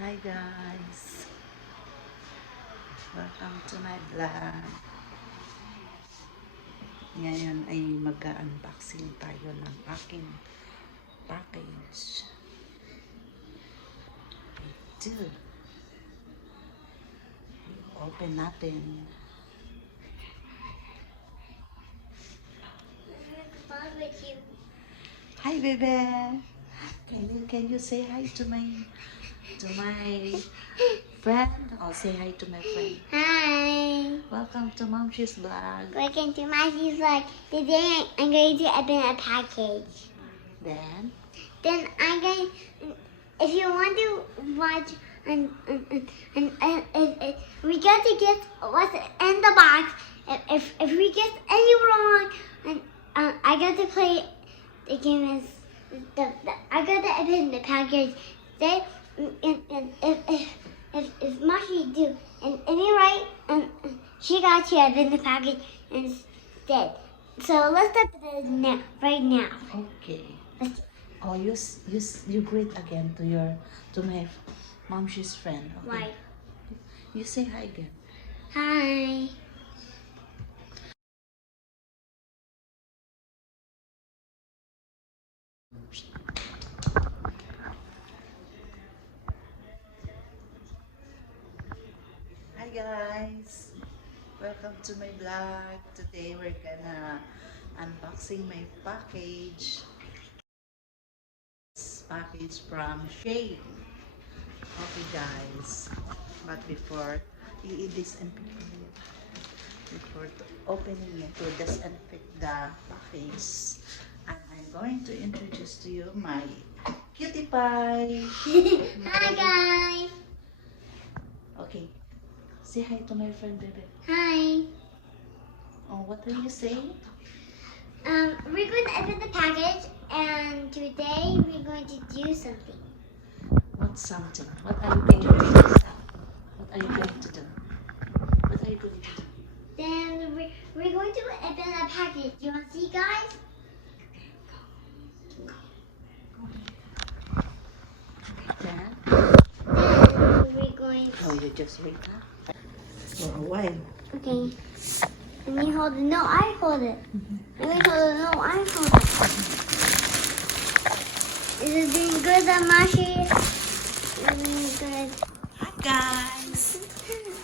Hi guys! Welcome to my vlog. Ngayon ay mag-unboxing tayo ng aking package. Ito. Open natin. Hi bebe! Can you say hi to my friend? I'll say hi to my friend. Hi. Welcome to Momshi's vlog. Welcome to my vlog. Today I'm going to open a package. Then I'm going. If you want to watch, and we got to guess what's in the box. If we get any wrong, and I got to play the game. I got to open the package. Then if Mashi do and any right, and she got to open the package instead. So let's open it now, right now. okay. Oh, you greet again to my Momshi's friend. Okay. Why? You say hi again. Hi. Hi guys. Welcome to my vlog. Today we're gonna unboxing my package. Package from Shein. Okay guys. But before opening it to disinfect the package, and I'm going to introduce to you my cutie pie. Hi guys. Okay. Say hi to my friend baby. Hi. Oh, what are you saying? We're going to open the package, and today we're going to do something. What's something? What are you going to do? What are you going to do? What are you going to do? Then we're going to open a package. You want to see, guys? Then? Then we're going Oh, to... you just wait for a while. Okay. And you hold it. No, I hold it. And we hold it. No, I hold it. Is it doing good, Mashi? Good. Hi guys!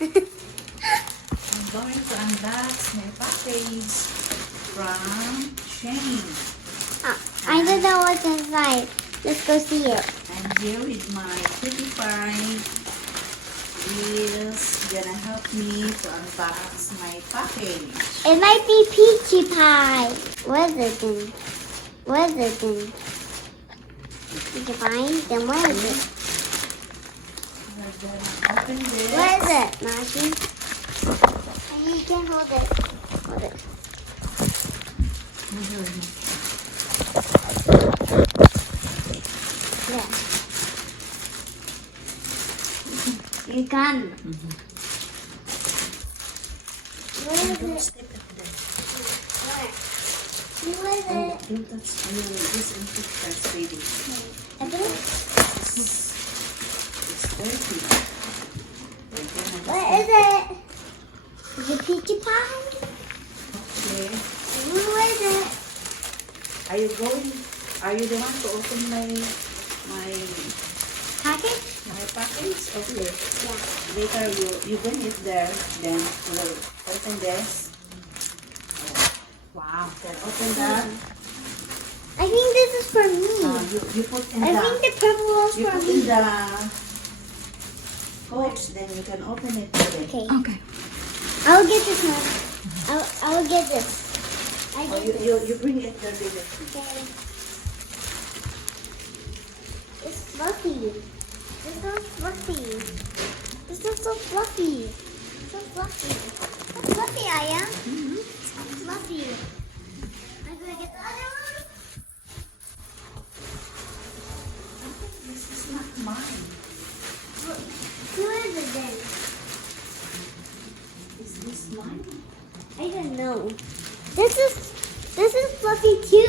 I'm going to unbox my package from Shein. I don't know what's inside. Let's go see it. I'm here with my cutie pie. Is gonna help me to unbox my package. It might be peachy pie. What is it then? What is it then? Peachy pie? Then what is it? We're gonna open this. What is it, Mashi? And you can hold it. Hold it. Yeah. You can. What is Don't it? stick it there. Where? What is Oh, it? don't touch you disinfectant, baby. Open it. It's dirty. We're gonna What is it? Is it peachy pie? Okay. What is it? Are you the one to open my Package? package? Okay. Yeah. Later you bring it there, then we'll open this. Wow. Then open that. I think this is for me. You put in I think the purple one's you for put me. in the coach, then you can open it today. Okay. Okay. I'll get this one. I'll get this. I Oh, get this. you bring it there, baby. Okay. It's fluffy. It's so fluffy. It's so fluffy. So fluffy. So fluffy I am. Mm-hmm. So fluffy. I'm gonna get the other one. This is not mine. Who is it then? Is this mine? I don't know. This is fluffy too.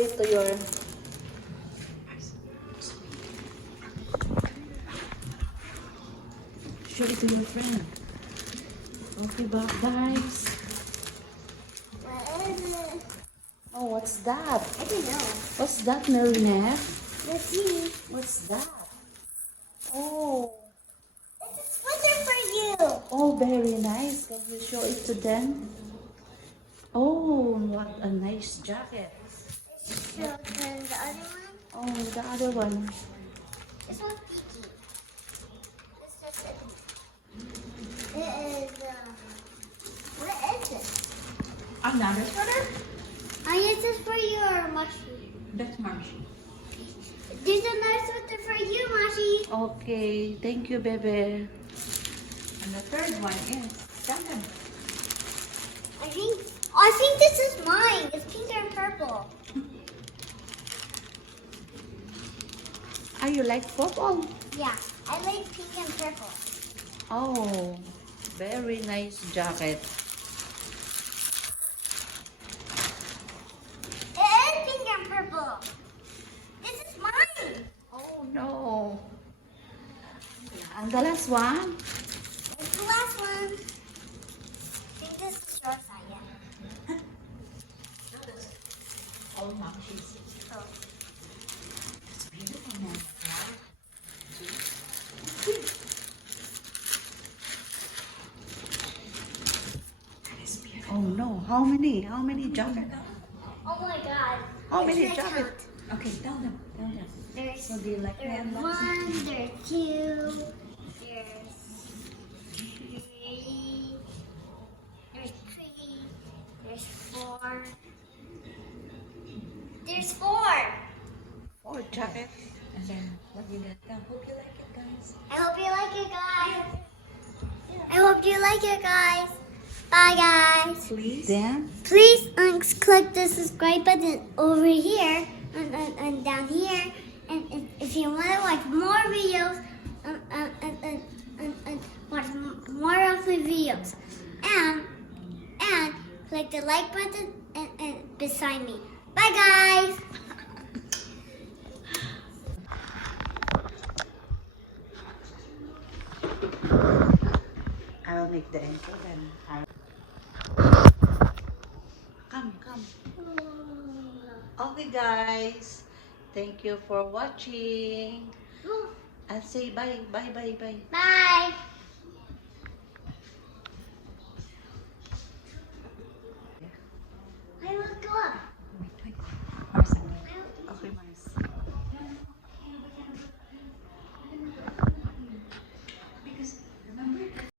it to your... Show it to your friend. Okay, guys. What is it? Oh, what's that? I don't know. What's that, Marinette? Let's see. What's that? Oh, It's a sweater for you. oh, very nice. Can you show it to them? Oh, what a nice jacket. So then the other one. Oh, the other one. This one's Tiki. This is it. It is, what is this? Another sweater? I use this for you or Mashi? That's Marcy. There's another sweater for you, Mashi. Okay, thank you, baby. And the third one is Duncan. I think this is mine. It's pink and purple. Ah, you like purple? Yeah, I like pink and purple. Oh, very nice jacket. It is pink and purple. This is mine. Oh, no. Yeah, and the last one? It's the last one. I think this is your side, yeah. Oh, Marcy's. Oh. It's beautiful, man. Oh no, how many? How many jackets? Oh my god. How many Can I jackets? count? Okay, tell them, tell them. There's, So do you like there's them? one, there's two, there's three, there's four. There's four. Four jackets. And then what you got? I hope you like it, guys. I hope you like it, guys. I hope you like it, guys. Bye, guys. Please. Then Please click the subscribe button over here and down here. And if you want to watch more videos, and watch more of the videos, and click the like button and beside me. Bye, guys. I'll make the intro. Then I'll... Come. Okay, guys. Thank you for watching. I'll say bye. Bye.